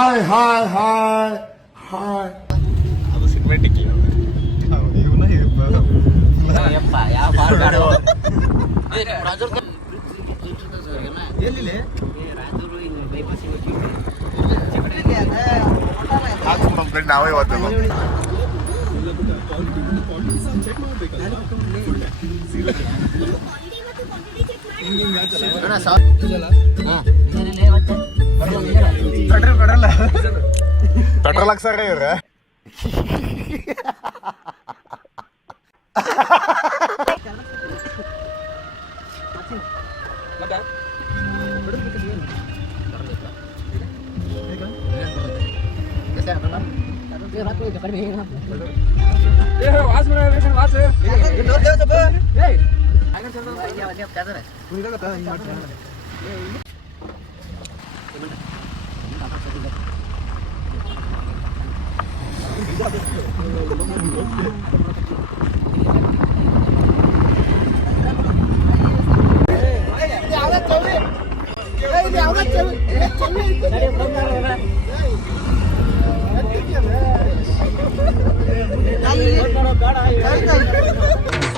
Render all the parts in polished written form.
Hi hi hi hi ಅದು cinematic ಇವನ ಎಲ್ಲಿ ನಾವೇ ಇವತ್ತು ಪೆಟ್ರೋಲ್ ಹಾಕ್ಸಾರ ಇವ್ರ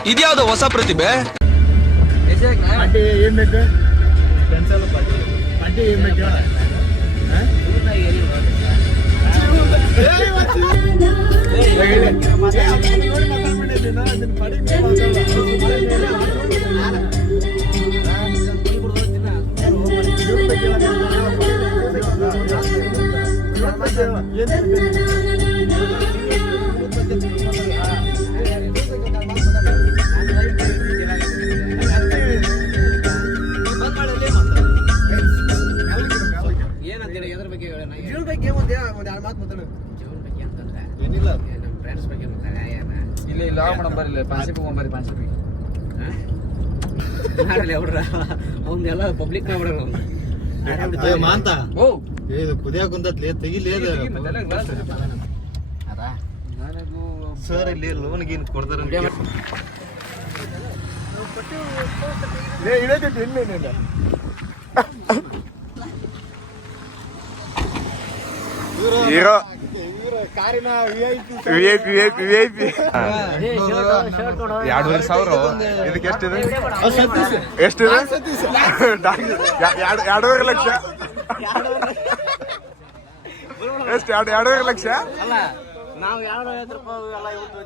ಇದ್ಯಾವುದು ಹೊಸ ಪ್ರತಿಭೆ ಪಾರ್ಟಿ ಏನ್ ಬೇಕು ಪೆನ್ಸಲ್ ಪಾರ್ಟಿ ಏನ್ ಬೇಕು ಇಲ್ಲ ಮೇಡಮ್ ಬರಲಿಲ್ಲ ಪಾನ್ಸಿಪ್ ಹೋಗ್ಬರ್ರಿ ಪಾನ್ಸಿಪ್ ಅವನ್ನೆಲ್ಲ ಪಬ್ಲಿಕ್ ಮಾಂತ ಓ ಇದು ಕುದಿಯಾಕ ಕುಂತತ್ಲಿ ತೆಗಿಲಿ ಸರ್ ಇಲ್ಲಿ ಲೋನ್ ಗೀನ್ ಕೊಡ್ತಾರ ಹೀರೋ ಕಾರಿನ VIP 2,500 ಇದಕ್ಕೆ ಎಷ್ಟಿದೆ ಎಷ್ಟಿದೆ 2.5 ಲಕ್ಷ ಎಷ್ಟು 2.5 ಲಕ್ಷ ನಾವು 250 ರೂಪಾಯಿ ಎಲ್ಲ ಇವತ್ತು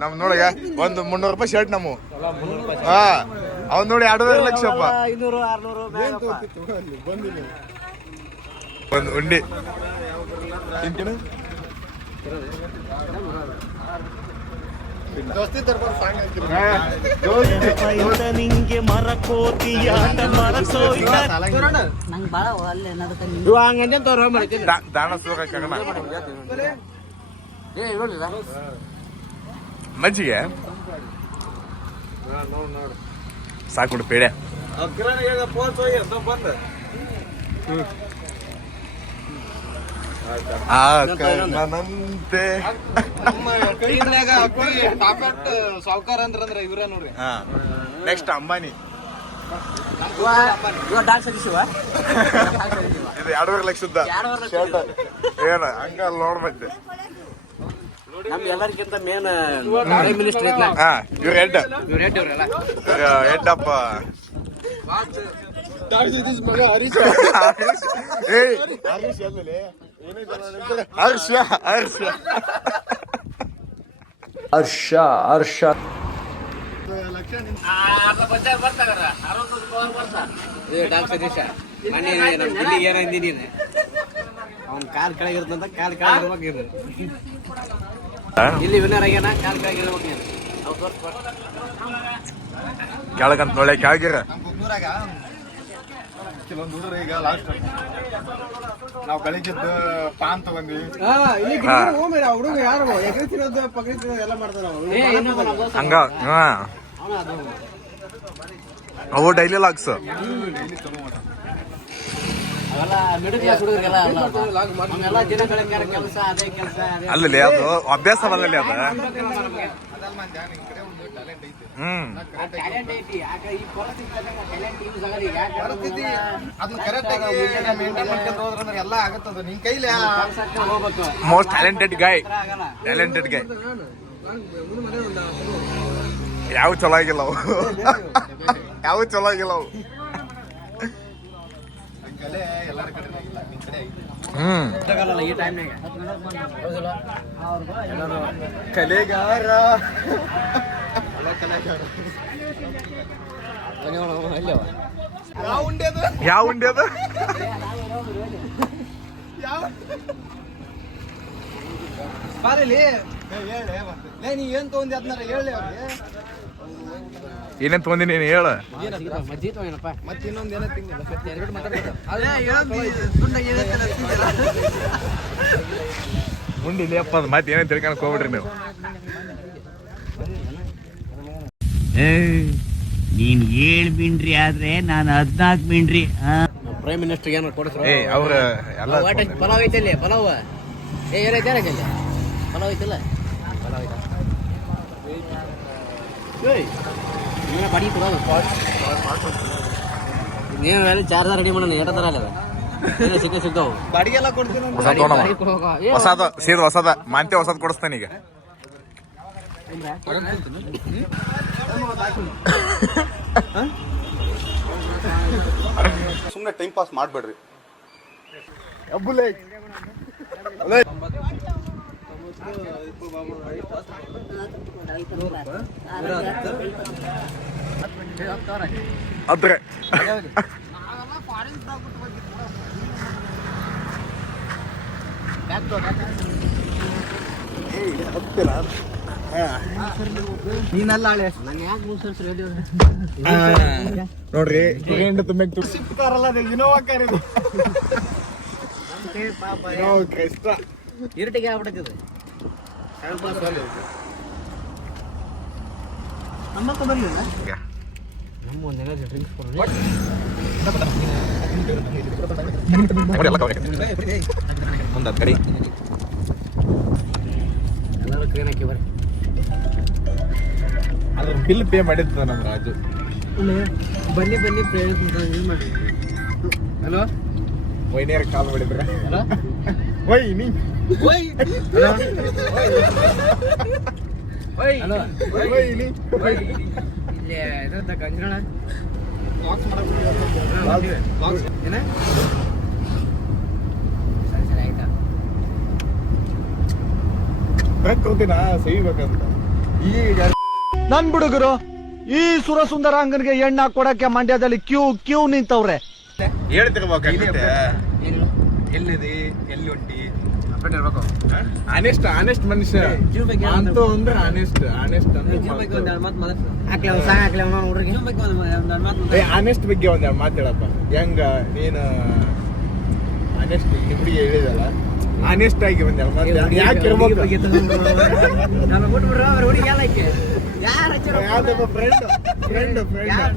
ನಮ್ ನೋಡಗ ಒಂದು 300 ರೂಪಾಯಿ ಶರ್ಟ್ ನಮ್ಮ ಹಾ ಅವ್ನು ನೋಡಿ 2.5 ಲಕ್ಷಪ್ಪ 500 600 ಒಂದು ಉಂಡಿ ತಿಂತೀನ ನಿಂಗೆ ಮರಕೋತಿಯಾಟ ನಂಗೆ ಬಾಳ ಅಲ್ಲೇ ದಾಣ ಮಜ್ಜಿಗೆ ಸಾಕು ಪೇಡೆ ನಂತೆ ಸಾವುಕಾರ ಅಂದ್ರ ಇವ್ರ ನೋಡ್ರಿ ನೆಕ್ಸ್ಟ್ ಅಂಬಾನಿ ಇದು 2.5 ಲಕ್ಷದ ಶರ್ಟ್ ಏನ ಹಂಗ ನೋಡ್ಬಂದೆ ನಮ್ ಎಲ್ಲರಿಗಿಂತ ಮೇನ್ ಪ್ರೈಮ್ ಮಿನಿಸ್ಟರ್ ಇವ್ರ ಹೆಡ್ ಹೆಡ್ಡಪ್ಪ ಹರ್ಷ ಅವ್ನ ಕಾಲ್ ಕೆಳಗಿರ್ತಂತ ಕಾಲ್ ಕೆಳಗಿರ್ಬೇಕು ಇಲ್ಲಿ ವಿನರ್ ಆಗ್ಯಾನ ಕಾಲ್ ಕೆಳಗಿರ್ಬೇಕು ಕೆಳಗಂತ ನೋಳೆ ಕೆಳಗಿರ ಕೆಲವೊಂದು ಹುಡುಗರು ಈಗ ಲಾಸ್ಟ್ ನಾವು ಬೆಳಿಗ್ಗೆದ್ದು ಪಾನ್ ತಗೊಂಡ್ವಿ ಹುಡುಗ ಯಾರು ಎಕರೆ ತಿನ್ನೋದು ಪಕಡಿ ತಿನ್ನೋದು ಎಲ್ಲ ಮಾಡ್ತಾರ ಹಂಗ ಅವು ಡೈಲಿ ಲಾಕ್ಸ್ ಅವೆಲ್ಲ ಮಿಡಲ್ ಕ್ಲಾಸ್ ಹುಡುಗರಿಗೆಲ್ಲ ನಮ್ಮೆಲ್ಲ ದಿನ ಬೆಳಗ್ಗೆ ಕೆಲಸ ಅದೇ ಕೆಲಸ ಅದೇ ಅಲ್ಲಲ್ಲಿ ಅದು ಅಭ್ಯಾಸವಲ್ಲಲ್ಲಿ ಅದು. ಟ್ಯಾಲೆಂಟ್ ಐತಿ. ಯಾಕೆ ಈ ಪರಿಸ್ಥಿತಿ ಟ್ಯಾಲೆಂಟ್ ಯೂಸ್ ಆಗಲ್ಲ. ಯಾಕೆ ಅದು ಕರೆಕ್ಟ್ ಆಗಿ ಮೇಂಟೈನ್ ಮಾಡ್ಕೊಂಡು ಹೋದ್ರೆ ಎಲ್ಲ ಆಗತ್ತದ ನಿನ್ ಕೈಲಿ ಹೋಗ್ಬೇಕು. ಮೋಸ್ಟ್ ಟ್ಯಾಲೆಂಟೆಡ್ ಗಾಯ್, ಆಗಲ್ಲ. ಟ್ಯಾಲೆಂಟೆಡ್ ಗಾಯ್. ಯಾವ ಚಲೋ ಆಗಿಲ್ಲ ಅವು, ಯಾವ ಚಲೋ ಆಗಿಲ್ಲ ಅವು. ಎಲ್ಲರ ಕಡೆ ಇಲ್ಲ, ನಿನ್ ಕಡೆ ಐತಿ. ಆಗಲ್ಲ ಈ ಟೈಮ್ನಾಗ. ಕಲೆಗಾರ ಯಾವ ಉಂಡೆ ಅದು? ಯಾವ ಉಂಡೆ ಅದು? ನೀ ಏನ್ ತಗೊಂಡಿ ಅದನ್ನ ಹೇಳಿ ಅವ್ರಿಗೆ. ಏನೇನ್ ತೊಗೊಂಡಿ ನೀನು ಹೇಳ. ಮಜ್ಜಿ ತಗೋನಪ್ಪ. ಮತ್ತೆ ಇನ್ನೊಂದ್ ಏನೋ ತಿಂದಿಲ್ಲ. ಉಂಡಿಲಿ ಅಪ್ಪ ಅದು ಮತ್ತೆ ಏನೇನು ತಿಳ್ಕೊಳಕ್ ಹೋಗ್ಬಿಡ್ರಿ ನೀವು. ನೀನ್ 7 ಮಿಂಡ್ರಿ ಆದ್ರೆ ನಾನು 14 ಮಿಂಡ್ರಿ. ಪ್ರೈಮ್ ಮಿನಿಸ್ಟರ್ ಏನಾರು ಕೊಡಿಸ್ರು. ಅವ್ರ ಎಲ್ಲ ಪಲಾವ್ ಐತಲ್ಲಿ ಪಲಾವ್. ಏನೈತೆ ಅಲ್ಲಿ ಪಲಾವ್ ಐತಿಲ್ಲ. ಪಲಾವ್ ಐತ ನೀನು ಬಾಡಿ ಕೊಡೋದು. ನೀನು ಅಲ್ಲಿ ಚಾರ್ಜರ್ ರೆಡಿ ಮಾಡೋಣ. ಏಟ ಥರ ಅಲ್ಲ ಸಿಗ್ತಾವು. ಬಾಡಿಗೆಲ್ಲ ಕೊಡ್ತೀನಿ ಹೊಸ ತೊಗೊಂಡವ. ಹೊಸದ ಸೀದಾ ಹೊಸದ ಮಾಂತೆ ಹೊಸದ್ ಕೊಡಿಸ್ತಾನೆ ಈಗ. ಸುಮ್ಮನೆ ಟೈಮ್ ಪಾಸ್ ಮಾಡ್ಬೇಡ್ರಿ. ಅದ್ರೆ ನೀನಲ್ಲ ಹಳೆ ನಂಗೆ ಯಾಕೆ ಮುಗಿಸ್ರಿ ರೇಡಿಯೋ ನೋಡ್ರಿ ಸ್ವಿಫ್ಟ್ ಕಾರ್ ಅಲ್ಲ, ಇನೋವಾ ಕಾರ್ ಇದು. ಇರಟಿಗೆ ಆಗ್ಬಿಟ್ಟಿದೆ. ನಮ್ಮಕ್ಕ ಬರಲಿಲ್ಲ. ನಮ್ಮ ಒಂದೇನೋ ಡ್ರಿಂಕ್ಸ್ ಒಂದ್ ಕಡೆ ಎಲ್ಲರೂ ಕ್ಲೀನ್ ಹಾಕಿ ಬರ್ರಿ. ಅದ್ರ ಬಿಲ್ ಪೇ ಮಾಡಿದ್ದ ನಮ್ಮ ರಾಜು. ಬನ್ನಿ ಬನ್ನಿ ಯೂಸ್ ಮಾಡಿ. ಹಲೋ ವೈನಿಯರ್ ಕಾಲ್ ಮಾಡಿದ್ರ. ಹಲೋ ವೈನಿ ಹಲೋ ವೈನಿ ಇಲ್ಲಿ ಇದ್ರದ್ದ ಗಂಜಣ ಏನ ಸರಿ ಸರಿ ಆಯ್ತಾ. ಹೋಗ್ತೀನ ಸಹಿಬೇಕಂತ ಈಗ ನನ್ ಬಿಡುಗರು ಈ ಸುರಸುಂದರಾಂಗನ್ಗೆ ಎಣ್ಣ ಕೊಡಕ್ಕೆ ಮಂಡ್ಯದಲ್ಲಿ ಕ್ಯೂ ನಿಂತವ್ರೆ. ಹೇಳ್ತಿರ್ಬೇಕಾಗುತ್ತೆ. ಏನು ಎಲ್ಲಿದೆ ಎಲ್ಲಿ ಹೊಂಟಿ ಇರ್ಬೇಕು. ಆನೆಸ್ಟ್ ಮನುಷ್ಯ ಜೀವ ಬಗ್ಗೆ ಅಂತೂ ಅಂದ್ರೆ ಆನೆಸ್ಟ್ ಹಾಕ್ಲೇವ ಸಾಂಗ್ ಹಾಕ್ಲೇವ ಹುಡುಗಿ ಆನೆಸ್ಟ್ ಬಗ್ಗೆ ಒಂದ್ ಮಾತಾಡಪ್ಪ. ಹೆಂಗ ನೀನು ಆನೆಸ್ಟ್ ಹುಡುಗಿ ಹೇಳಿದಲ್ಲ, ಆನೆಸ್ಟ್ ಆಗಿ ಒಂದ್ ಯಾಕೆ ನಾನು ಬಿಟ್ಬಿಡ್ರ ಅವ್ರ ಹುಡುಗಿ ಎಲ್ಲ ಐಕೆ ಯಾರು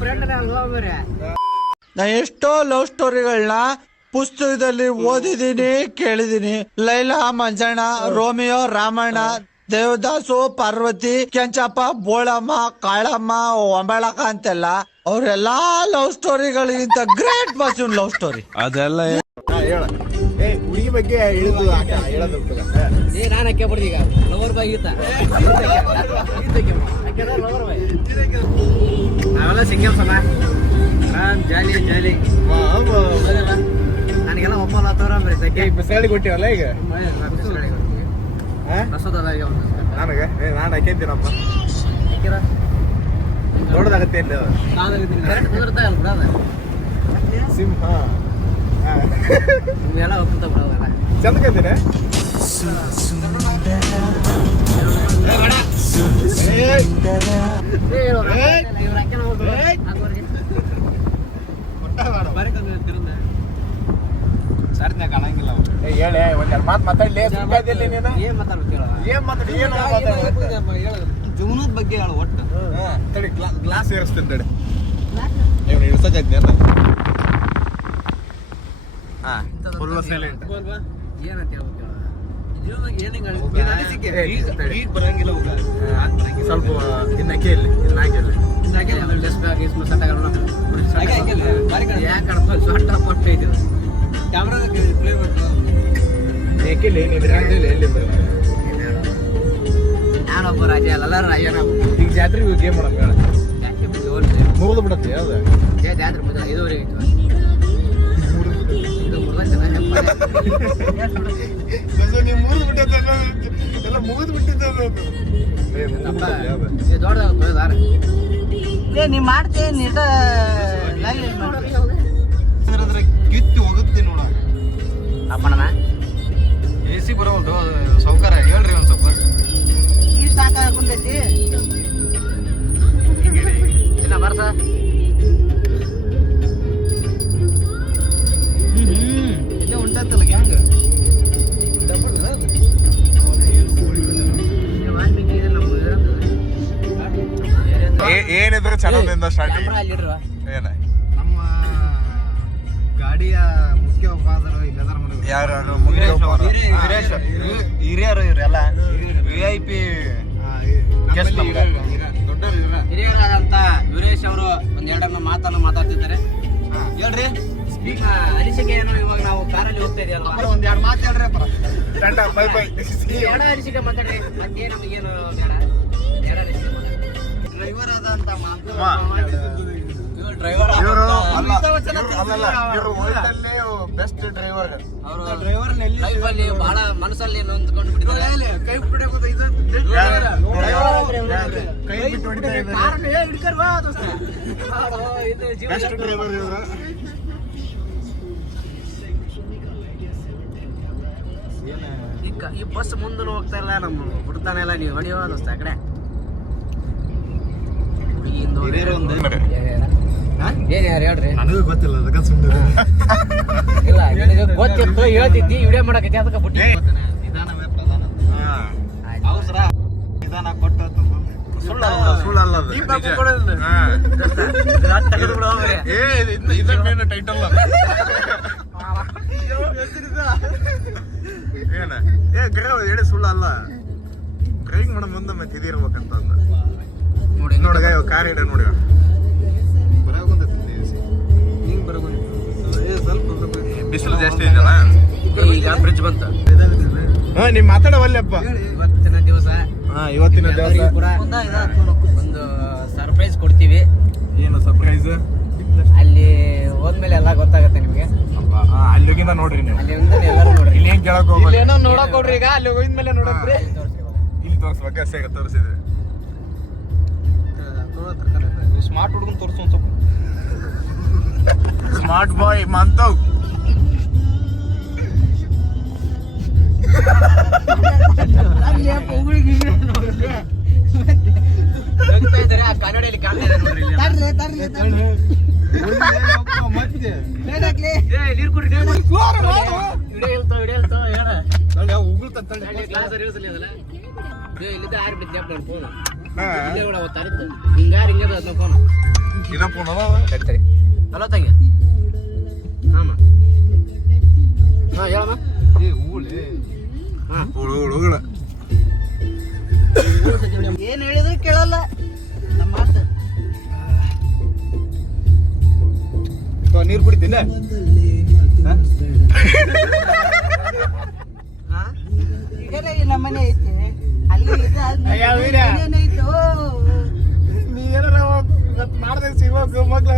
ಫ್ರೆಂಡ್ ಹೋಗ್ಬರ್ರಿ. ನಾ ಎಷ್ಟೋ ಲವ್ ಸ್ಟೋರಿಗಳನ್ನ ಪುಸ್ತಕದಲ್ಲಿ ಓದಿದೀನಿ, ಕೇಳಿದೀನಿ. ಲೈಲಾ ಮಂಜಣ್ಣ, ರೋಮಿಯೋ ರಾಮಣ್ಣ, ದೇವದಾಸು, ಪಾರ್ವತಿ, ಕೆಂಚಪ್ಪ, ಬೋಳಮ್ಮ, ಕಾಳಮ್ಮ, ಒಂಬಳಕ ಅಂತೆಲ್ಲ ಅವ್ರೆಲ್ಲಾ ಲವ್ ಸ್ಟೋರಿಗಳಿಗಿಂತ great was in love story. ಅದೆಲ್ಲ ಹೇಳ ಹುಡುಗಿ ಬಗ್ಗೆ ಹೇಳಿದ್ದು ಹೇಳೋದು. ನಾನು ಅಕ್ಕೆ ಬಿಡ್ದು ಈಗ ಲವರ್ ಬಾಯ್ ಈತ ಲವರ್ ಬಾಯ್. ನಾವೆಲ್ಲ ಸಿಂಗಲ್ ಸಮ ಜಾಲಿ ನನಗೆಲ್ಲ ಒಪ್ಪಲ್ಲ ತೋರಿ ಸೆಕೆ ಬಿಸಾಡಿ ಕೊಟ್ಟಿವಲ್ಲ ಈಗ ನನಗೆ ನಾನು ಹಾಕೇತೀನಪ್ಪ. ದೊಡ್ಡದಾಗತ್ತೆ ಸಿಂಹ ಎಲ್ಲ ಒಪ್ಪಿತ ಬಿಡೋದಲ್ಲ ಚಂದ ಕಂತೀನಿ. ಸರ್ತ್ನಾಗ ಕಾಣಂಗಿಲ್ಲ. ಹೇಳಿ ಒಂದೆರಡು ಮಾತು ಮಾತಾಡ್ಲಿ. ನೀನು ಏನ್ ಮಾತಾಡ್ತೀರ ಏನ್ ಮಾತಾಡಿ ಜೀವನದ ಬಗ್ಗೆ ಹೇಳು ಒಟ್ಟು. ತಡಿ ಗ್ಲಾಸ್ ಏರಿಸ್ತೀನಿ ತಡಿ. ನೀವು ಇಳಿಸಕೈತಿ ಅಲ್ಲ ಫುಲ್ ಸೈಲೆಂಟ್. ಏನಂತ ಹೇಳ್ಬೇಕು ಈಗ ಬರಂಗಿಲ್ಲ ಸ್ವಲ್ಪ ಇನ್ನ ಕೇಳಿ ನಾನೊಬ್ಬ ರಾಜ ಎಲ್ಲರೂ ರಾಜ ನಾವು ಈಗ ಜಾತ್ರೆಗೆ ಗೇಮ್ ಮಾಡೋಣ ಮುಗಿದು ಬಿಡತ್ತೆ ಯಾವ್ದು ಜಾತ್ರೆ ಮುಗಿದ 5:30 ಆಯ್ತು ಇದು ನೀವು ಮುಗಿದು ಬಿಟ್ಟದ ಎಲ್ಲ ಮುಗಿದು ಬಿಟ್ಟಿದ್ದ ದೊಡ್ಡದಾರ ನೀ ಮಾಡ್ತೀನಿ ಕಿತ್ತಿ ಹೋಗುತ್ತೆ ನೋಡ. ಅಪ್ಪಣ್ಣ AC ಬರೋದು ಸೌಕರ ಹೇಳ್ರಿ ಒಂದ್ ಸ್ವಲ್ಪ. ಈ ಸಾಕಾಗುಂದೈತಿ ಇಲ್ಲ ಬರ್ಸ ಇಲ್ಲೇ ಉಂಟಾತಲ್ಲ ಗ್ಯಾಂಗ್. ಏನಿದ್ರು ಚಲೋದಿಂದ ಸ್ಟಾರ್ಟ್ ಏನ ನಮ್ಮ ಗಾಡಿಯ ಮುಖ್ಯ ಉಪಾದರು ಇಲ್ಲದಾರ ಮಾಡಿದ್ರು. ಯಾರು ಹಿರಿಯರು ಇವರೆಲ್ಲ VIP ಹಿರಿಯರಾದಂತ ವೀರೇಶ್ ಅವರು ಒಂದೆರಡನ್ನ ಮಾತನ್ನು ಮಾತಾಡ್ತಿದ್ದಾರೆ. ಹೇಳ್ರಿ ಅನಿಸಿಕೆ ಏನು? ಇವಾಗ ನಾವು ಕಾರಲ್ಲಿ ಹೋಗ್ತಾ ಇದೆಯಲ್ವಾ, ಒಂದೆರಡು ಮಾತು ಹೇಳ್ರಿ ಅಪ್ಪ. Bye bye. ಎರಡ ಅನಿಸಿಕೆ ಮಾತಾಡ್ರಿ. ಮತ್ತೆ ನಮಗೇನು ಬೇಡ, ಎರಡ ಅನಿಸಿಕೆ ಮಾತಾಡ್ರಿ. ಡ್ರೈವರ್ ಆದಂತ ಡ್ರೈವರ್ ಬೆಸ್ಟ್ ಡ್ರೈವರ್. ಲೈಫಲ್ಲಿ ಬಹಳ ಮನಸ್ಸಲ್ಲಿ ನೊಂದ್ಕೊಂಡು ಬಿಟ್ಟಿದ್ದಾರೆ. ಕೈ ಬಿಟ್ಟು ಬೆಸ್ಟ್ ಡ್ರೈವರ್ ಇವರು. ಈ ಬಸ್ ಮುಂದೆ ಹೋಗ್ತಾ ಇಲ್ಲ, ನಮ್ಮ ಬಿಡ್ತಾನೆ ಇಲ್ಲ. ನೀವು ಹೊಡಿಯೋ ದೋಸ್ತ ಆ ಕಡೆ ಏನ್ ಯಾರು ಹೇಳ್ರಿ? ನನಗೂ ಗೊತ್ತಿಲ್ಲ ಅದಕ್ಕೆ ಸುಮ್ಮನೆ. ಇಲ್ಲ ನಿನಗೆ ಗೊತ್ತಿತ್ತು ಹೇಳ್ತಿದ್ದಿ, ವಿಡಿಯೋ ಮಾಡಕೈತಿ ಅದಕ್ಕೆ ಬಿಟ್ಟು. ನಿಧಾನವೇ ಪ್ರಧಾನ. ಅವಸರ ನಿಧಾನ ಕೊಟ್ಟ ಸುಳ್ಳಲ್ಲ ಟೈಟಲ್ ಏನ ಹೇಳಿ ಸುಳ್ಳಲ್ಲ. ಡ್ರೈವಿಂಗ್ ಮಾಡೋ ಮುಂದೆ ಮತ್ತೆ ಇದಿರ್ಬೇಕಂತ ನೋಡಿ ನೋಡ ಕಾರ್ ಇಡ ನೋಡಿ ಬಿಸಿಲು ಜಾಸ್ತಿ ಇದೆಯಲ್ಲ. ಈಗ ಬ್ರಿಡ್ಜ್ ಬಂತು. ನೀವ್ ಮಾತಾಡವಲ್ಲಪ್ಪ. ಇವತ್ತಿನ ದಿವಸ ಇವತ್ತಿನ ದಿವಸ ಕೂಡ ಒಂದು ಸರ್ಪ್ರೈಸ್ ಕೊಡ್ತೀವಿ. ಏನು ಸರ್ಪ್ರೈಸ್? ಅಲ್ಲಿ ಹೋದ್ಮೇಲೆ ಎಲ್ಲ ಗೊತ್ತಾಗತ್ತೆ ನಿಮ್ಗೆ. ಅಲ್ಲಿ ಹೋಗಿಂದ ನೋಡ್ರಿ ನೀವು. ಅಲ್ಲಿ ಎಲ್ಲರೂ ನೋಡ್ರಿ. ಇಲ್ಲಿ ಏನ್ ಕೇಳಕ್ ಹೋಗ್ಬೇಡಿ. ಏನೋ ನೋಡಕ್ ಕೊಡ್ರಿ. ಈಗ ಅಲ್ಲಿ ಹೋಗಿದ್ಮೇಲೆ ನೋಡಕ್ರಿ. ಇಲ್ಲಿ ತೋರಿಸ್ಬೇಕು ತೋರಿಸಿದ್ರೆ ಸ್ಮಾರ್ಟ್ ಹುಡುಗನ್ ತೋರಿಸು ಒಂದ್ ಸ್ವಲ್ಪ. ಸ್ಮಾರ್ಟ್ ಬಾಯ್ ಮಂತವ್. ಆ ಕನ್ನಡಿಯಲ್ಲಿ ಕಾಣ್ತಾ ಇದೆ ನೋಡ್ರಿ ಇಲ್ಲಿ. ಮತ್ತೆ ನೀರು ಕುಡಿ. ಇಲ್ಲಿದ್ದ ಆರು ಬಿಟ್ಟು ಜ್ಞಾಪ ಫೋನ್ ಇಲ್ಲೇ ಕೂಡ ಅವತ್ತಾರಿತ್ತು. ಹಿಂಗಾರು ಹಿಂಗದ ಅದನ್ನ ಫೋನ್ ಇದ ಫೋನ್ ಕಟ್ತಾರೆ. ಹಲೋ ತಂಗಿ. ಹಾಂ ಹೇಳಮ್ಮ. ಹುಡುಗಳ ಏನ್ ಹೇಳಿದ್ರು ಕೇಳಲ್ಲ ನಮ್ಮ ಮಾತು. ನೀರು ಕುಡಿತೀನಿ. ಈಗ ನಮ್ಮ ಮನೆ ಐತಿ, ಅಲ್ಲಿ ಇದು ಆದ್ಮೇಲೆ ಏನೇನಾಯ್ತು? ನೀ ಏನಾರ ಇವತ್ತು ಮಾಡ್ದೆ ಸಿಗೋದು ಮಗ್ಲ.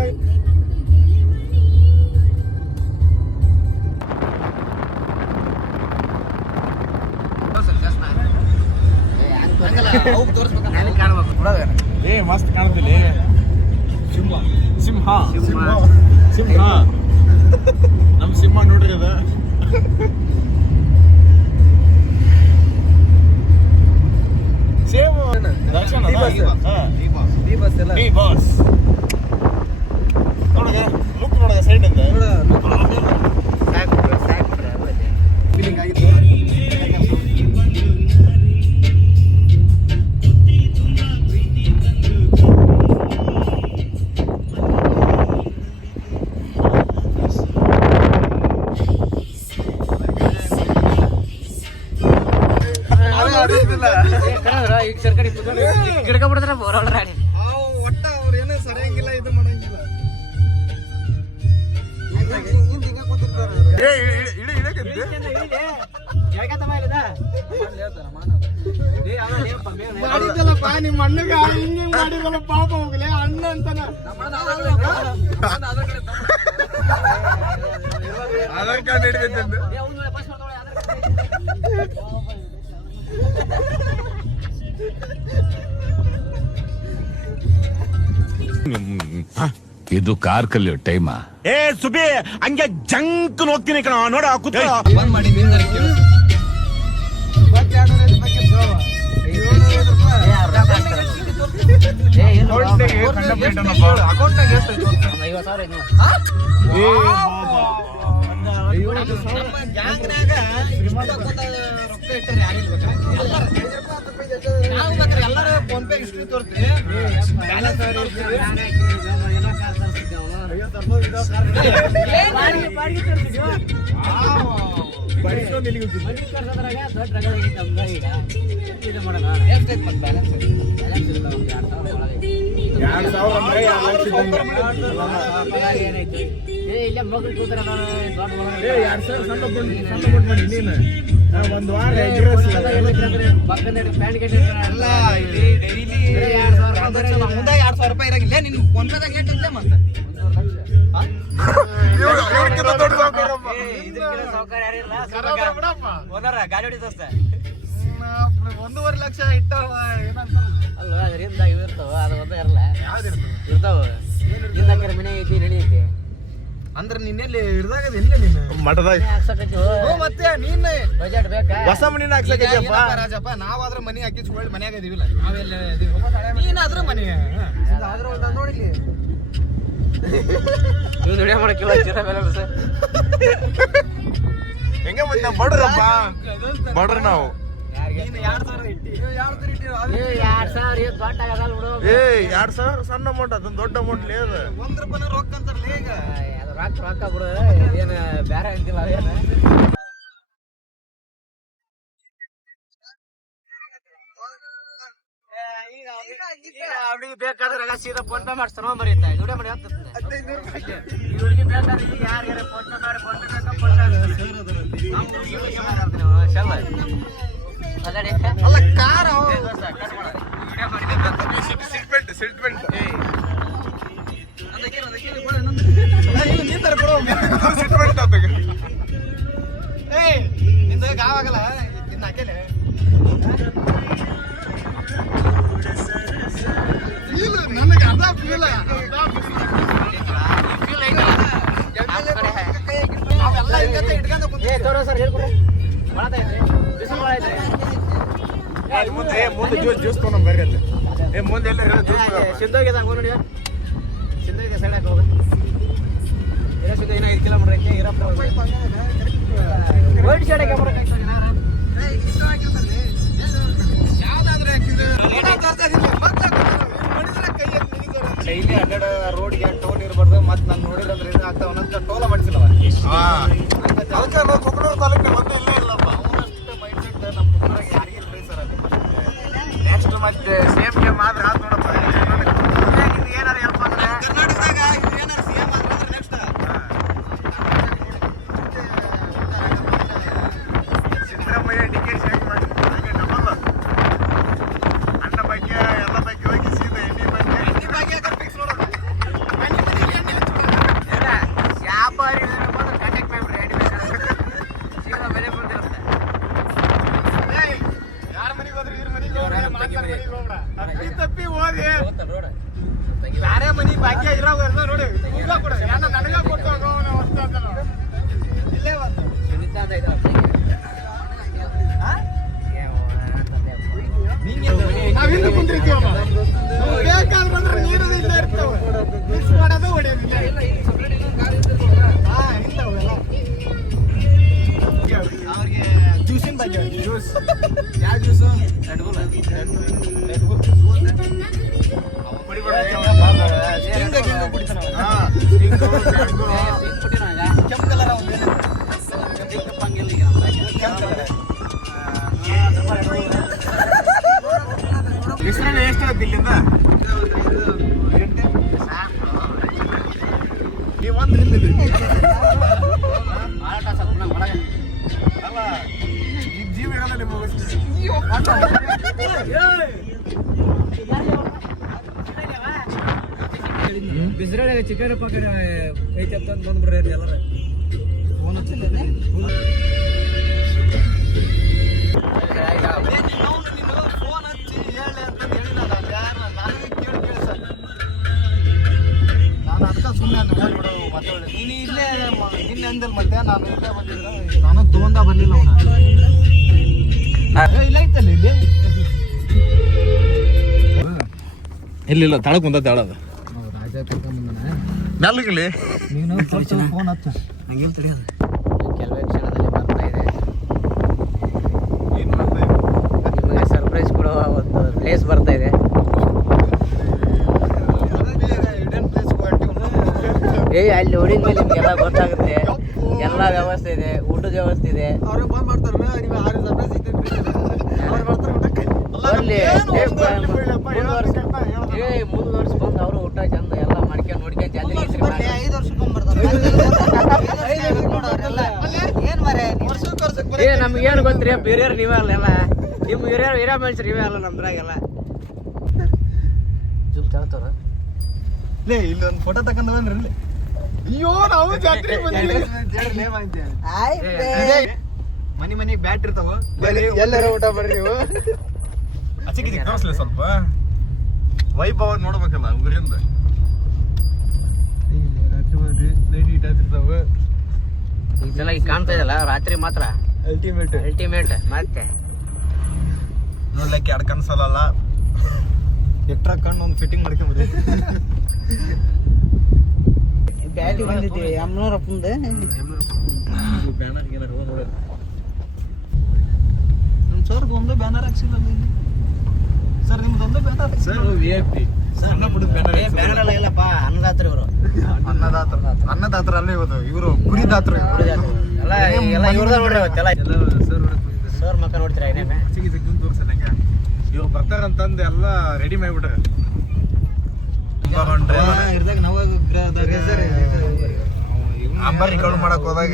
ಏ ಮಸ್ತ್ ಕಾಣ್ತಿಲ್ಲ. ಸಿಂಹ ಸಿಂಹ ಸಿಂಹ ಸಿಂಹ ನಮ್ ಸಿಂಹ ನೋಡ್ರಿ ಅದ. ಸೇಮ್ ದರ್ಶನ ಬಾಸ್ ನೋಡಗ ಲುಕ್ ನೋಡಗ ಸೈಡ್ ಇಂದ ಫೀಲಿಂಗ್ ಆಗಿತ್ತು. ಈಗ ಸರ್ಕಡಿ ಗಿಡ್ಕೊಂಡ್ಬಿಡ್ತಾರ ಬೋರೊಳರಾಡಿ ಒಟ್ಟ ಅವ್ರ ಏನೋ ಸರಿಯಂಗಿಲ್ಲ ಇದು ಮಾಡಂಗಿಲ್ಲ ಮಾಡಿದ್ದಲ್ಲಪ್ಪ ನಿಮ್ಮ ಅಣ್ಣಗ ಹಿಂಗೆ ಮಾಡಿದಲ್ಲ ಪಾಪ ಹೋಗ್ಲಿ ಅಣ್ಣ ಅಂತಾನ ಆಧಾರ್ ಕಾರ್ಡ್ ಹಿಡಿಬೇಕಂತ ಇದು ಕಾರ್ ಕಲಿಯೋ ಟೈಮಾ? ಏ ಸುಬಿ ಹಂಗೆ ಜಂಕ್ ಹೋಗ್ತೀನಿ ಕಣ ನೋಡ ಕೂತ್ಕೋ. ಬಂದ್ ಮಾಡಿ ಮೀನ್ಗಾರಿಕೆ ಎಲ್ಲರೂ ಫೋನ್ ಪೇ ಹಿಸ್ಟ್ರಿ ತೋರ್ತೀವಿ ಒಂದ್ ವಾರ ಮುಂದೆ 2,000 ರೂಪಾಯಿ ಇರಾಗಿಲ್ಲ ನಿನ್ ಫೋನ್ ಪೇದಾಗ ಏಟಿಲ್ಲ ಮತ್ತೆ ಗಾಡಿ ಹೊಡಿ ದೋಸ್ತ 1.5 ಲಕ್ಷ ಇಟ್ಟವ ಅಲ್ಲ ಅದರಿಂದ ಇವು ಇರ್ತಾವ ಅದು ಒಂದ ಇರಲ್ಲ ಇರ್ತಾವ ಹಿಂದಕ್ಕರ ಮನೆ ಐತಿ ನಡೀತಿ ಅಂದ್ರೆ ನಿನ್ನೆಲ್ಲಿ ಹಿಡ್ದಾಗದ ಇಲ್ಲ ನೀನು ಮಠದಾಗ ಮತ್ತೆ ನೀನ್ ಬಜೆಟ್ ಬೇಕಾ ಹೊಸ ಮನಿನ ಹಾಕ್ಸಕೈತಪ್ಪ ರಾಜಪ್ಪ ನಾವಾದ್ರ ಮನಿ ಹಾಕಿಸ್ಕೊಳ್ಳಿ ಮನ್ಯಾಗ ಇದೀವಿಲ್ಲ ನಾವೆಲ್ಲ ನೀನಾದ್ರೂ ಮನಿ ಆದ್ರೂ ಒಂದ ನೋಡಿಲಿ ನೀವು ದುಡಿಯ ಮಾಡಕ್ಕಿಲ್ಲ ಚಿರ ಮೇಲೆ ಹೆಂಗ ಮತ್ತೆ ಬಡ್ರಪ್ಪ ಬಡ್ರ ನಾವು 2,000 ದೊಡ್ಡ ಆಗಲ್ಲ ಬಿಡು 2,000 ಸಣ್ಣ ಅಮೌಂಟ್ ಅದೊಂದು ದೊಡ್ಡ ಅಮೌಂಟ್ ಲೇ ಅದು 1 ರೂಪಾಯಿ ರೊಕ್ಕ ಅಂತಾರಲ್ಲ ಈಗ ಅದು ರೊಕ್ಕ ಬಿಡು ಏನು ಬೇರೆ ಅಂತಿಲ್ಲ ಅದೇನು ಅವ್ರಿಗೆ ಬೇಕಾದ್ರೆ ಸೀದಾ ಫೋನ್ ಪೇ ಮಾಡ್ತಾನೋ ಮರೀತಾ ದುಡಿಯ ಮಾಡಿ ಇವ್ರಿಗೆ ಬೇಕಾದ್ರೆ ಯಾರ್ಯಾರ ಫೋನ್ ಪೇ ಮಾಡಿ ಫೋನ್ ಪೇ ಅಲ್ಲ ಕಾರ್ ನಿಂದ ಗಾವಾಗಲ್ಲ ನಿನ್ನ ಹಾಕೇಲೆ ನನಗೆ ಅದ ಫೀಲ್ ನಾವೆಲ್ಲ ಹಿಂಗಂತ ಇಟ್ಕೊಂಡ ತೋರ ಸರ್ ಹೇಳ್ಕೊಡ್ರಿ ಬಿಸಿಲು ಭಾಳ ಐತೆ ಮುಂದೆ ಜ್ಯೂಸ್ ತೊಗೊಂಡ್ ಬರ್ರಿ ಅಂತ ಮುಂದೆ ಎಲ್ಲ ಸಿದ್ಧೋಗಿದೆ ಹಂಗ ನೋಡಿ ಸಿದ್ಧೋಗಿದೆ ಸೈಡ್ ಹಾಕಿ ಹೋಗ ಸಿದ್ಧ ಏನೋ 5 ಕಿಲೋಮೀಟರ್ ಐತೆ ಇರಪ್ಪ ವೈಟ್ ಶರ್ಟ್ ಕ್ಯಾಮ್ರಾ ಯಾವ್ದಾದ್ರೆ ಡೈಲಿ ಅಡ್ಡಾಡ ರೋಡ್ಗೆ ಟೋಲ್ ಇರಬಾರ್ದು ಮತ್ತೆ ನಾನು ನೋಡಿದ್ರೆ ಇದು ಆಗ್ತಾವ ಅಂತ ಟೋಲ ಮಾಡಿಸಿಲ್ಲವ ಅದಕ್ಕೆ ನಾವು ಕುಕ್ಕನೂರು ತಾಲೂಕಿಗೆ ಒಂದು ಇಲ್ಲೇ ಇಲ್ಲಪ್ಪ ಅವನಷ್ಟು ಮೈಂಡ್ ಸೆಟ್ ನಮ್ಮ ಕುಕ್ಕನೂರಾಗ ಯಾರಿಗೂ ಇಲ್ರಿ ಸರ್ ನೆಕ್ಸ್ಟ್ ಮತ್ತೆ ಸೇಮ್ ಗೇಮ್ ಆದ್ರೆ ಆದ್ ನೋಡಪ್ಪ ನಿಮ್ಗೆ ಏನಾರು ಹೆಲ್ಪ್ ಅಂದ್ರೆ ಕರ್ನಾಟಕದಾಗ ಏನಾರು ಸೇಮ್ ಆದ್ರೆ ನೆಕ್ಸ್ಟ್ ಸಿದ್ದರಾಮಯ್ಯ ಟಿಕೆಟ್ ಸೇವ್ ಮಾಡಿ ಹಾಗೆ ಡಬಲ್ ಅಣ್ಣ ಬಗ್ಗೆ ಎಲ್ಲ ಬಗ್ಗೆ ಹೋಗಿ ಸೀದಾ ಎಣ್ಣೆ ಬಗ್ಗೆ ಫಿಕ್ಸ್ ನೋಡೋದು ವ್ಯಾಪಾರಿ ಕಾಂಟ್ಯಾಕ್ಟ್ ಮಾಡ್ಬಿಡ್ರಿ ಎಣ್ಣೆ ಬೇಕಾದ್ರೆ ಸೀದಾ ಬೆಲೆ ಬಂದಿರುತ್ತೆ ಯಾರ ಮನೆಗೆ ಹೋದ್ರೆ ಇವ್ರ ಮನೆಗೆ ಹೋಗ್ರಿ ಮಾತಾಡಿ ತಪ್ಪಿ ಹೋಗಿ ಬೇರೆ ಮನೆ ಬಾಕಿ ಇರೋ ನೋಡಿ ಈಗ ಕೊಡ ನನಗ ಕೊಟ್ಟು ಅಷ್ಟೇ ಅಂತ ನೋಡಿ ಇಲ್ಲೇ ಬಂತು ಸುನಿತಾ ಅಂತ ಐತಲ್ಲ ನಾವ್ ಹಿಂದೆ ಕುಂತಿರ್ತೀವಮ್ಮ ಬೇಕಾದ್ರೆ ಬಂದ್ರೆ ನೀರು ಇಲ್ಲೇ ಇರ್ತಾವ ಮಿಕ್ಸ್ ಮಾಡೋದು ಹೊಡೆಯೋದಿಲ್ಲ ಅವ್ರಿಗೆ ಜ್ಯೂಸಿನ ಬಗ್ಗೆ ಜ್ಯೂಸ್ ಯಾವ ಜ್ಯೂಸು ರೆಡ್ ಬುಲ್ ಕೆಂಪು ಕಲರ್ ಕೆಂಪು ಕಲರ್ ಆಗತ್ತೆ ಇಲ್ಲಿಂದ ನೀವು ಒಂದು ಇಲ್ಲಿದೆ ಅಲ್ಲ ಈ ಜೀವನ ನಿಮಗೆ ಬಿಸಿರಾಗ ಚಿಕನ್ ಪಕ್ಕ ಐತೆ ಅಂತ ಬಂದ್ಬಿಡ್ರಿ ಎಲ್ಲರ ಫೋನ್ ಹಚ್ಚಿ ಹೇಳಿ ಅಂತ ಹೇಳಿಲ್ಲ ನನಗೆ ಕೇಳಿ ಸರ್ ನಾನು ಅದಕ್ಕೆ ಸುಮ್ಮನೆ ನೋಡ್ಬಿಡು ಮತ್ತೆ ನೀನು ಇಲ್ಲೇ ನಿನ್ನೆ ಅಂದಲ್ ಮತ್ತೆ ನಾನು ಇಲ್ಲೇ ಬಂದಿಲ್ಲ ನಾನು ತೊಗೊಂಡ ಬರಲಿಲ್ಲ ಇಲ್ಲ ಐತಲ್ಲ ಇಲ್ಲಿ ಇಲ್ಲಿಲ್ಲ ತಳಕ್ ಕುಂತ ತಾಳದ ರಾಜ ಕರ್ಕೊಂಡ್ಬಂದಾನೆ ಮೆಲ್ಲಗಿಲ್ಲಿ ನೀನು ಫೋನ್ ಹಚ್ಚ ನಂಗೆ ತಿಳಿಯೋದು ಕೆಲವೇ ಕ್ಷಣದಲ್ಲಿ ಬರ್ತಾ ಇದೆ ಏನು ಮಾಡ್ತಾ ನಿಮಗೆ ಸರ್ಪ್ರೈಸ್ ಕೊಡುವ ಒಂದು ಪ್ಲೇಸ್ ಬರ್ತಾ ಇದೆ ಇಡನ್ ಪ್ಲೇಸ್ ಅಲ್ಲಿ ನೋಡಿದ ಮೇಲೆ ನಿಮ್ಗೆಲ್ಲ ಗೊತ್ತಾಗುತ್ತೆ ಎಲ್ಲ ವ್ಯವಸ್ಥೆ ಇದೆ ಊಟದ ವ್ಯವಸ್ಥೆ ಇದೆ ಅವ್ರು ಬಂದ್ ಮಾಡ್ತಾರೆ ನೀವು ಆರು ಸರ್ಪ್ರೈಸ್ ಅವ್ರು ಬರ್ತಾರೆ ಊಟಕ್ಕೆ ಬರ್ಲಿ ಮುಂದುವರ್ಸಿ ಬಂದು ಅವರು ಊಟ ಚಂದ ಎಲ್ಲ ಮಾಡ್ಕೊಂಡು ನೋಡ್ಕೊಂಡು ಜಲ್ದಿ 5 ವರ್ಷಕ್ಕೊಂಬರ್ತಾರೆ ಏನ್ ಮರೆ ನಮ್ಗೇನು ಗೊತ್ತ್ರಿ ಹಿರಿಯರು ನೀವೇ ಅಲ್ಲ ಎಲ್ಲ ನಿಮ್ಮ ಹಿರಿಯ ಮನುಷ್ಯರು ನೀವೇ ಅಲ್ಲ ನಮ್ದ್ರಾಗೆಲ್ಲ ಜುಮ್ ಹೇಳ್ತಾರ ಲೇ ಇಲ್ಲೊಂದು ಫೋಟೋ ತಕೊಂಡ್ ಬಂದ್ರಲ್ಲಿ ಅಯ್ಯೋ ನಾವು ಜಾತ್ರೆ ಮನಿ ಮನಿಗೆ ಬ್ಯಾಟ್ ಇರ್ತಾವ ಎಲ್ಲರ ಊಟ ಬರ್ರಿ ನೀವು ಅಚ್ಚಿಗೆ ತೋರಿಸ್ಲಿ ಸ್ವಲ್ಪ ವೈಭವ ನೋಡ್ಬೇಕಲ್ಲ ಊರಿಂದ ಇದೆಲ್ಲ ಈಗ ಕಾಣ್ತಾ ಇದಲ್ಲ ರಾತ್ರಿ ಮಾತ್ರ ಅಲ್ಟಿಮೇಟ್ ಮತ್ತೆ ನೋಡ್ಲಿಕ್ಕೆ 2 ಕನ್ಸಲ್ಲ ಎಕ್ಟ್ರಾ ಕಣ್ಣು ಒಂದು ಫಿಟ್ಟಿಂಗ್ ಮಾಡ್ಕೊಂಬಿಡಿ ಬ್ಯಾಟಿ ಬಂದಿದ್ದೀವಿ ಅಮ್ಮನವ್ರಪ್ಪಂದು ಬ್ಯಾನರ್ ಏನಾರು ನೋಡೋದು ನಮ್ಮ ಸರ್ದು ಒಂದು ಬ್ಯಾನರ್ ಹಾಕ್ಸಿಲ್ಲ ಸರ್ ನಿಮ್ದೊಂದು ಬ್ಯಾನರ್ ಸರ್ VIP ಸಣ್ಣ ಪುಟ್ಟದ ಬ್ಯಾನರ್ ಎಲ್ಲ ಇಲ್ಲಪ್ಪ ಅನ್ನದಾತ್ರಿ ಇವರು ಅನ್ನದಾತ್ರ ಅಲ್ಲೇ ಇವರು ಕುರಿದಾತ್ರ ಎಲ್ಲ ಇವ್ರದ ನೋಡ್ರಿ ಅವತ್ತೆಲ್ಲ ಸರ್ ಮಕ್ಕ ನೋಡ್ತೀರಾ ಏನೇನೆ ತೋರ್ಸಲ್ಲ ಇವ್ರು ಬರ್ತಾರಂತಂದು ಎಲ್ಲ ರೆಡಿ ಮಾಡಿಬಿಟ್ರೆ ಅಂಬಾರಿ ಕೌಂಟ್ ಮಾಡಕ್ ಹೋದಾಗ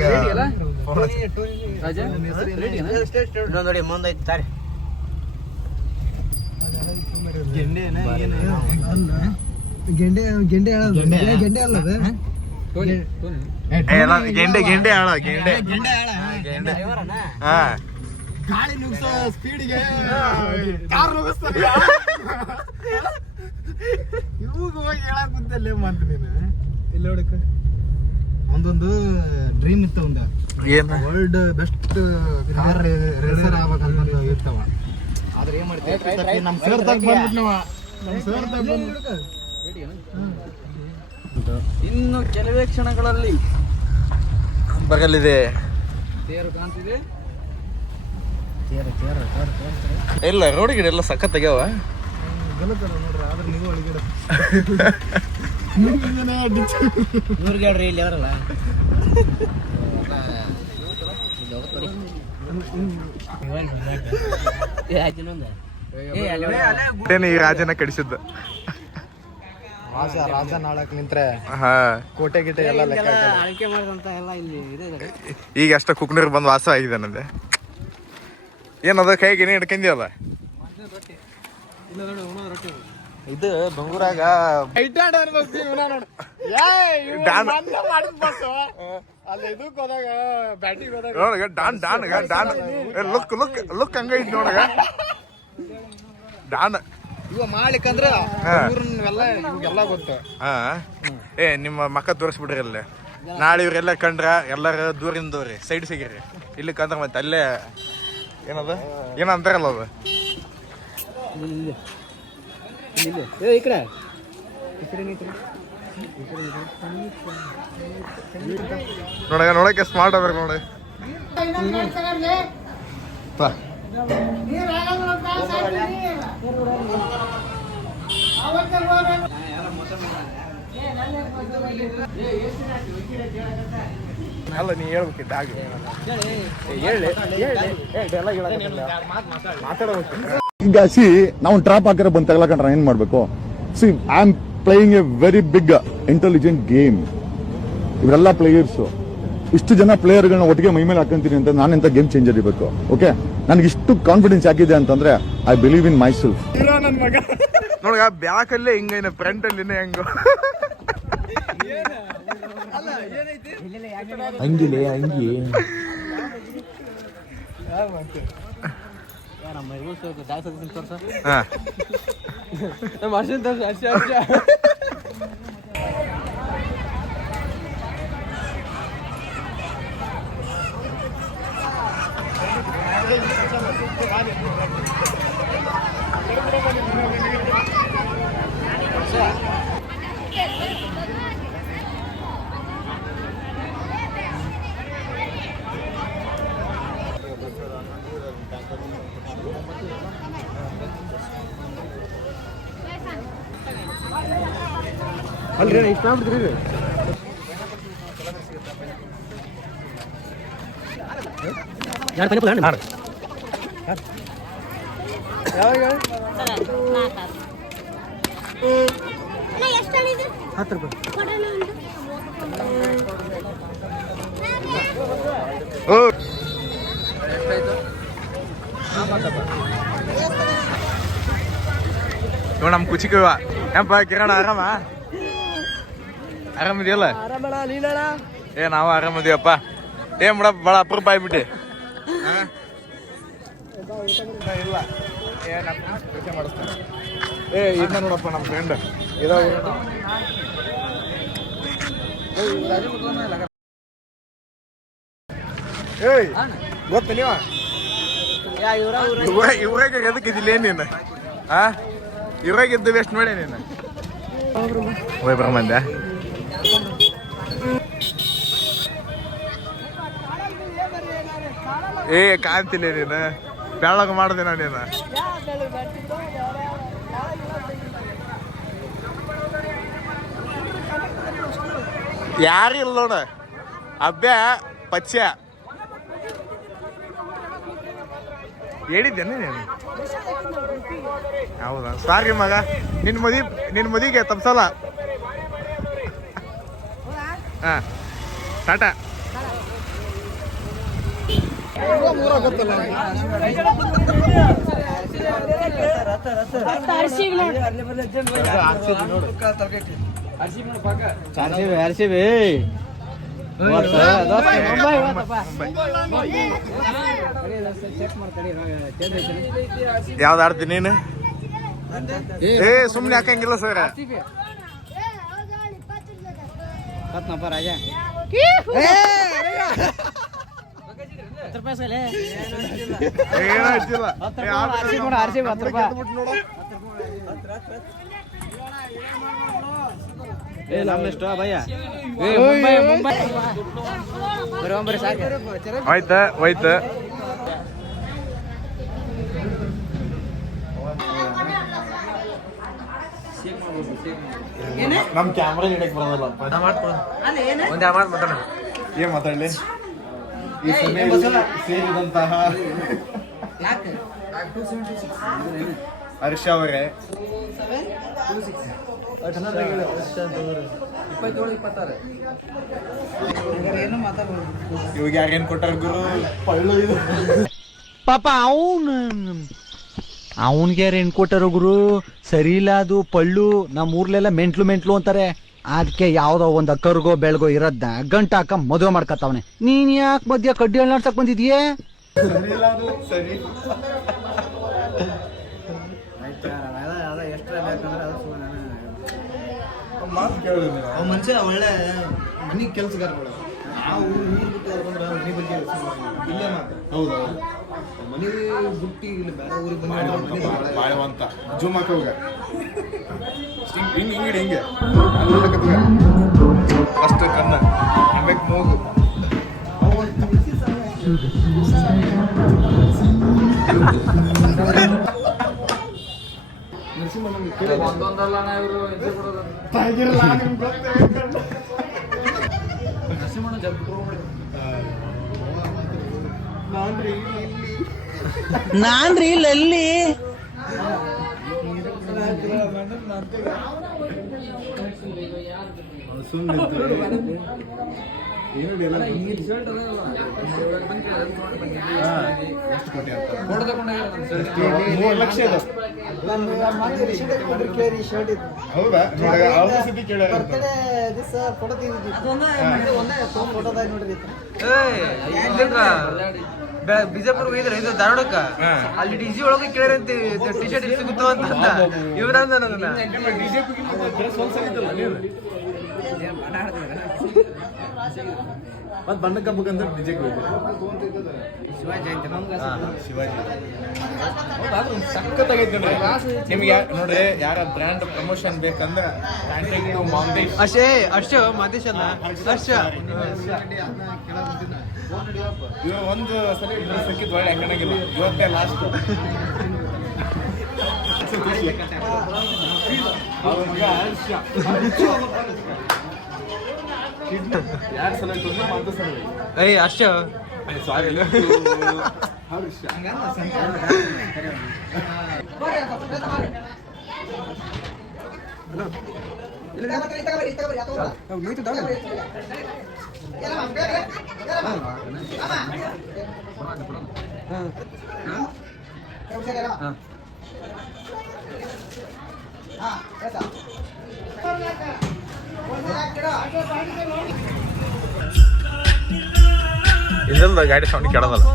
ಇನ್ನೊಂದು ನೋಡಿ ಮುಂದೈತಿ ತಾರಿ ಗೆಂಡೆ ಆಳ ಗೆಂಡೆ ಹಾ ಗಾಳಿ ನುಗ್ಸೋ ಸ್ಪೀಡಿಗೆ ಕಾರ್ ನುಗ್ಸ್ತಾನೆ ಇವಾಗ ಹೋಗಿ ಹೇಳಕ್ ಕುಂತಲ್ಲೇ ಮಾತು ನೀನು ಇಲ್ಲ ನೋಡಕ್ಕೆ ಒಂದೊಂದು ಡ್ರೀಮ್ ಇತ್ತು ಒಂದು ವರ್ಲ್ಡ್ ಬೆಸ್ಟ್ ಕಾರ್ ರೇಸರ್ ಆಗ್ಬೇಕಂತ ಇರ್ತಾವ ಆದ್ರೆ ಏನ್ ಮಾಡ್ತೀವಿ ನಮ್ಮ ಸರ್ ತಗ ಬಂದ್ಬಿಟ್ನವ ನಮ್ಮ ಸರ್ ತಗ ಬಂದ್ಬಿಟ್ಟು ಇನ್ನು ಕೆಲವೇ ಕ್ಷಣಗಳಲ್ಲಿ ಬಗಲಿದೆ ತೇರು ಕಾಣ್ತಿದೆ. ಇಲ್ಲ ರೋಡ್ ಗಿಡ ಎಲ್ಲ ಸಖತ್ ಆಗ್ಯಾವ ಗಲತರ ನೋಡ್ರಿ ಆದ್ರೆ ನೀವು ಒಳಗಡೆ ಇವ್ರಿಗೆ ಹೇಳ್ರಿ ಇಲ್ಲಿ ಅವರಲ್ಲ ಈ ರಾಜನ ಕಡಿಸಿದ್ದ ರಾಜ ನಾಳಕ್ ನಿಂತ್ರೆ ಹಾ ಕೋಟೆ ಗಿಟೆ ಎಲ್ಲ ಲೆಕ್ಕ ಆಳ್ಕೆ ಮಾಡಿದಂತ ಎಲ್ಲ ಇಲ್ಲಿ ಇದೆ ಈಗ ಅಷ್ಟ ಕುಕ್ನೂರ್ ಬಂದು ವಾಸ ಆಗಿದೆ ನಂದೆ ಏನದ ಕೈಗೆ ನೀ ಹಿಡ್ಕೊಂಡಿಯಲ್ಲ ಇದು ಬೆಂಗಳೂರಾಗ ನೋಡಗ don don look look look ಹಂಗ ಐತಿ ನೋಡಗ ಡಾನ್ ಇವ ಮಾಡ್ಲಿಕ್ಕಂದ್ರ ಎಲ್ಲ ಗೊತ್ತು ಹಾ ಏ ನಿಮ್ಮ ಮಕ್ಕ ತೋರಿಸ್ಬಿಡ್ರಿ ಅಲ್ಲೇ ನಾಳೆ ಇವ್ರೆಲ್ಲ ಕಂಡ್ರ ಎಲ್ಲರ ದೂರಿಂದವ್ರಿ ಸೈಡ್ ಸಿಗಿರಿ ಇಲ್ಲಿ ಕಂದ್ರ ಮತ್ತೆ ಅಲ್ಲೇ ಏನದ ಏನ ಅಂತಾರಲ್ಲ ಅದು ನೋಡಗ ನೋಡಕ್ಕೆ ಸ್ಮಾರ್ಟ್ ಆಗ್ಬೇಕು ನೋಡಿ ಅಲ್ಲ ನೀ ಹೇಳ್ಬೇಕಿದ್ದ ಹಾಗೆ ಹೇಳಿ ಮಾತಾಡಬೇಕು ಈಗ ಸಿ ನಾವು ಟ್ರಾಪ್ ಹಾಕಿದ್ರೆ ಬಂದು ತಗೊಳಕಂಡ್ರೆ ಏನ್ ಮಾಡ್ಬೇಕು? See I am playing a very big intelligent game. ಇವರೆಲ್ಲ ಪ್ಲೇಯರ್ಸ್, ಇಷ್ಟು ಜನ ಪ್ಲೇಯರ್ಗಳನ್ನ ಒಟ್ಟಿಗೆ ಮೈ ಮೇಲೆ ಹಾಕೊಂತೀನಿ ಅಂತ ನಾನೆಂತ ಗೇಮ್ ಚೇಂಜರ್ ಇರಬೇಕು. ಓಕೆ, ನನಗೆ ಇಷ್ಟು ಕಾನ್ಫಿಡೆನ್ಸ್ ಯಾಕಿದೆ ಅಂತಂದ್ರೆ I believe in myself. ನೋಡ್ಗ ಬ್ಯಾಕಲ್ಲೇ ಹಿಂಗೇನೆ, ಫ್ರಂಟ್ ಅಲ್ಲಿ ಹೆಂಗೋ ಹಂಗಿಲೆ ಹಂಗಿ ಹಾ ಅಲ್ರಿ ಇಷ್ಟ ಆಗ್ಬಿಡ್ತೀರಿ. ನೋಡ್ ನಮ್ ಕುಚಿಕವ ಏನಪ್ಪ ಕಿರಣ ಆರಾಮ? ಆರಾಮಿದೆಯಲ್ಲ? ಏ ನಾವು ಆರಾಮದೀವಪ್ಪ. ಏನ್ ಬಿಡ ಭಾಳ ಅಪರೂಪ ಆಗ್ಬಿಟ್ಟಿ. ಇಲ್ಲ ಮಾಡಿಸ್ತಾನೆ. ಏ ಇದನ್ನ ನೋಡಪ್ಪ ನಮ್ಮ ಫ್ರೆಂಡ್ ಏಯ್ ಗೊತ್ತ ನೀವ ಇವ್ರಾಗ ಎದಕ್ಕಿದಿಲ್ಲ ನೀನು? ಇವ್ರಾಗ ಇದ್ದು ವೇಸ್ಟ್ ಮಾಡಿ ನೀನು ಹೋಯ್ ಬರಮಂದ. ಏ ಕಾಂತಿಲ್ಲ ನೀನು, ಬೆಳಗ ಮಾಡ್ದೆ ನೀನು. ಯಾರಿಲ್ಲ ನೋಡ, ಅಭ್ಯ ಪಚ್ಚ ಹೇಳಿದ್ದೇನೆ ನೀನು. ಹೌದಾ? ಸಾರಿ ಮಗ, ನಿನ್ನ ಮದಿಗೆ ತಪ್ಸಲ್ಲ. ಹಾ ಟಾಟಾ. ಯಾವ್ದು ಆಡ್ತೀನಿ ನೀನು? ಏ ಸುಮ್ನೆ ಹಾಕಂಗಿಲ್ಲ ಸರ್. ಏನೋ ಹಚ್ಚಿಲ್ಲ. ಆಯ್ತಾ ಹೋಯ್ತು. ನಮ್ ಕ್ಯಾಮ್ರಾ ಹಿಡಕ್ ಬರೋದಲ್ಲ. ಏನ್ ಮಾತಾಡ್ಲಿ? ಈ ಸಮಯದಲ್ಲಿ ಸೇರಿದಂತಹ ಹರ್ಷ ಅವರೇ, ಇವಾಗ ಯಾರೇನ್ ಕೊಟ್ಟಾರ ಗುರು? ಪಳ್ಳು ಇದು ಪಾಪ ಅವನ್ಗೆ ಏನ್ ಕೊಟ್ಟಾರ ಗುರು? ಸರಿ ಇಲ್ಲ ಅದು ಪಳ್ಳು. ನಮ್ಮ ಊರ್ಲೆಲ್ಲ ಮೆಂಟ್ಲು ಅಂತಾರೆ. ಅದಕ್ಕೆ ಯಾವ್ದೋ ಒಂದ್ ಕರ್ಗೋ ಬೆಳಗೋ ಇರೋದ್ನ ಗಂಟ ಹಾಕ ಮದುವೆ ಮಾಡ್ಕತ್ತವನೆ. ನೀನ್ ಯಾಕೆ ಮಧ್ಯ ಕಡ್ಡಿ ಹಣ್ಣು ನಡ್ಸಕ್ ಬಂದಿದ್ಯೇ? ಸರಿ ಮನುಷ್ಯ ಒಳ್ಳೆ ಮನಿ ಕೆಲ್ಸಗಾರಗಳು. ನಾವು ಊರು ಬಿಟ್ಟು ಬಂದ್ರೆ ಮನೆ ಬಗ್ಗೆ ಇಲ್ಲೇ ಮಾತು. ಹೌದು, ಮನೆ ಬಿಟ್ಟು ಇಲ್ಲಿ ಬೇರೆ ಊರಿಗೆ ಬಂದ ಬಾಳವಂತ ಜೂಮ್ ಹಾಕ ಹೋಗ ಹಿಂಗೆ ಹಿಂಗೆ ಫಸ್ಟ್ ಕಣ್ಣ ಆಮೇಲೆ ಮೂಗು. ನಾನ್ರಿ ಇಲ್ಲಿ $3 ಲಕ್ಷ ಇದು. ಹೌದಾ? ಬರ್ತಡೇ ದಿವಸ ಫೋಟೋ ತೆಗೆದಿದ್ದು ಫೋಟೋದಾಗ ನೋಡ್ರಿ ಬಿಜಾಪುರ ಹೋಗಿದ್ರೆ ಇದು ಧಾರವಾಡಕ್ಕ ಅಲ್ಲಿ ಡಿಜಿ ಒಳಗೆ ಕೇಳಿರಂತೆ ಟಿ ಶರ್ಟ್ ಇಲ್ಲಿ ಸಿಗುತ್ತೋ ಅಂತ ಇವ್ರಂದ ನನಗನ್ನ ಮತ್ತೆ ಬಣ್ಣಕ್ಕೆ ಹಬ್ಬಕ್ಕಂತ ಡಿಜೆಗೆ ಶಿವಾಜಿ ಸಖತ್ತಾಗೈತೆ ನೋಡ್ರಿ. ನಿಮ್ಗೆ ನೋಡ್ರಿ ಯಾರ ಬ್ರ್ಯಾಂಡ್ ಪ್ರಮೋಷನ್ ಬೇಕಂದ್ರೆ ಕಾಂಟ್ಯಾಕ್ಟ್ ಟು ಮಾಂದೇಶ್. ಅಷ್ಟೇ ಮಾದೇಶ್ ಅಲ್ಲ ಅಷ್ಟೇ ಇವ ಒಂದು ಸಲ ಡ್ರೆಸ್ ಸಿಕ್ಕಿದ್ ಒಳ್ಳೆ ಹಾಕಣಾಗಿಲ್ಲ, ಇವತ್ತೇ ಲಾಸ್ಟ್. ಯಾರು ಸಲ ಮಾತು ಸಲ ಏಯ್ ಅಷ್ಟೇ ಸಾರಿ ಇದೆಲ್ಲ ಗಾಡಿ ಸೌಂಡ್ ಕೇಳೋದಲ್ಲ.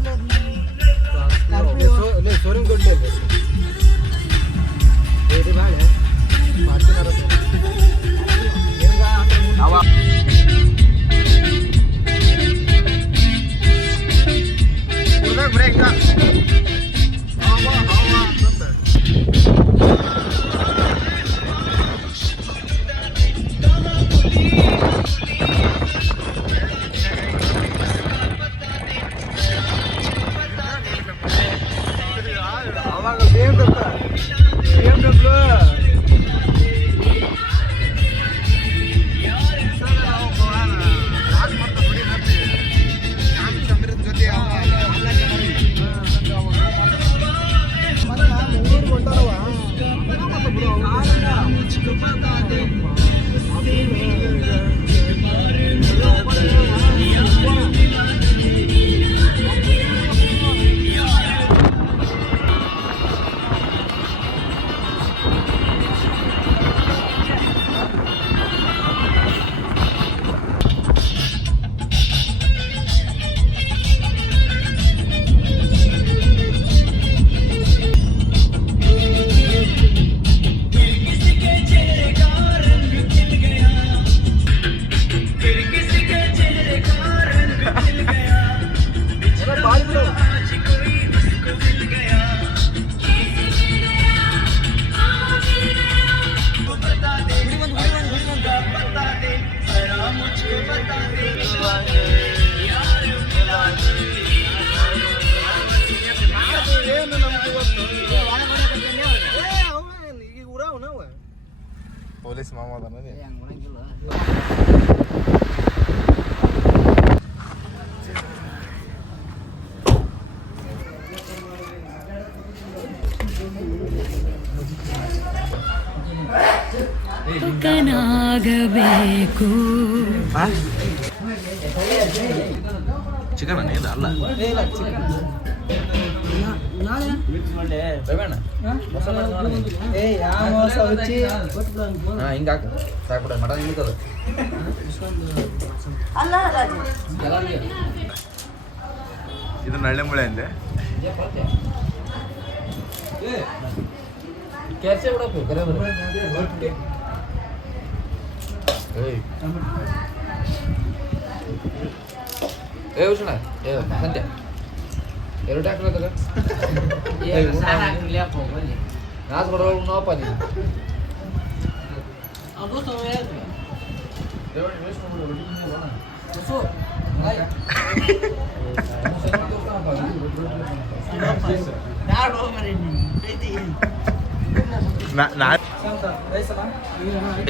ಪೊಲೀಸ್ ಮಾಮ ಅದಾನ. ಕನಾಗಬೇಕು ಚಿಕನ್ ಇದು ಅಲ್ಲ ಹಿಂಗಾಕ ಸಾಕ್ಬಿಡ ಮಟನ್ ಹಿಂಗದ ಇದು ನಳ್ಳೆ ಮುಳೆ ಅಂದೆ. ಕೆಲ್ಸ ಬಿಡಪ್ಪು ಕರೆ ಏ ಉಷಣ ಏ ಸಂತೆ ಎರಡು ಹಾಕ್ಲತ್ತದ ನಾಲ್ಕು ಕೊಡೋ ಉಣ್ಣಪ್ಪ ನೀನು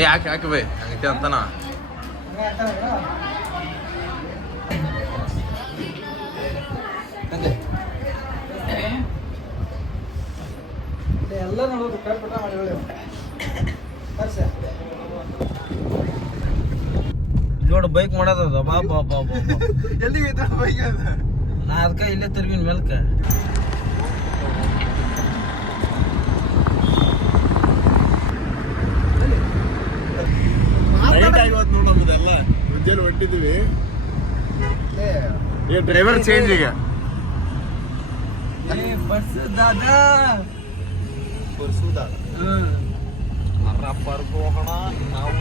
ಏ ಹಾಕಿ ಬೈ ಹಂಗೈತೆ ಅಂತನ. ಎಲ್ಲ ನೋಡೋದು ಕಟ್ಟ ಮಾಡಿ ನೋಡು ಬೈಕ್ ಮಾಡೋದದ ಬಾ ಬಾ ಬಾ ಬಾ ಎಲ್ಲಿಗೆ ಬೈಕ್ ಅದ ನಾ ಅದಕ್ಕೆ ಇಲ್ಲೇ ತಿರ್ಗಿನ ಮೇಲ್ಕ ನೋಡೋದೆಲ್ಲ ಮುಂಜಾನೆ ಹೊಟ್ಟಿದ್ವಿ ಡ್ರೈವರ್ ಚೇಂಜ್ ಈಗ ಬಸ್ ದಾದಾ ಹೋಗೋಣ ನಾವು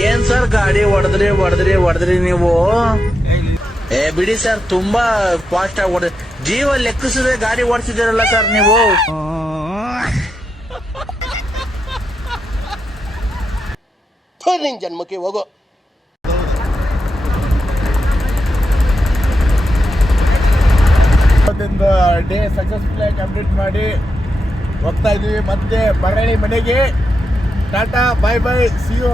ಏನ್ ಸರ್ ಗಾಡಿ ಹೊಡೆದ್ರಿ ನೀವು ಬಿಡಿ ಸರ್ ತುಂಬಾ ಫಾಸ್ಟ್ ಆಗಿ ಹೊಡೆದ್ರಿ ಜೀವ ಲೆಕ್ಕಿಸದೆ ಗಾಡಿ ಓಡಿಸಿದಿರಲ್ಲ ಸರ್ ನೀವು ನಿನ್ ಜನ್ಮಕ್ಕೆ ಹೋಗೋ ಡೇ ಸಕ್ಸಸ್ಫುಲ್ ಆಗಿ ಕಂಪ್ಲೀಟ್ ಮಾಡಿ ಹೋಗ್ತಾ ಇದೀವಿ ಮತ್ತೆ ಮರಳಿ ಮನೆಗೆ tata bye bye see you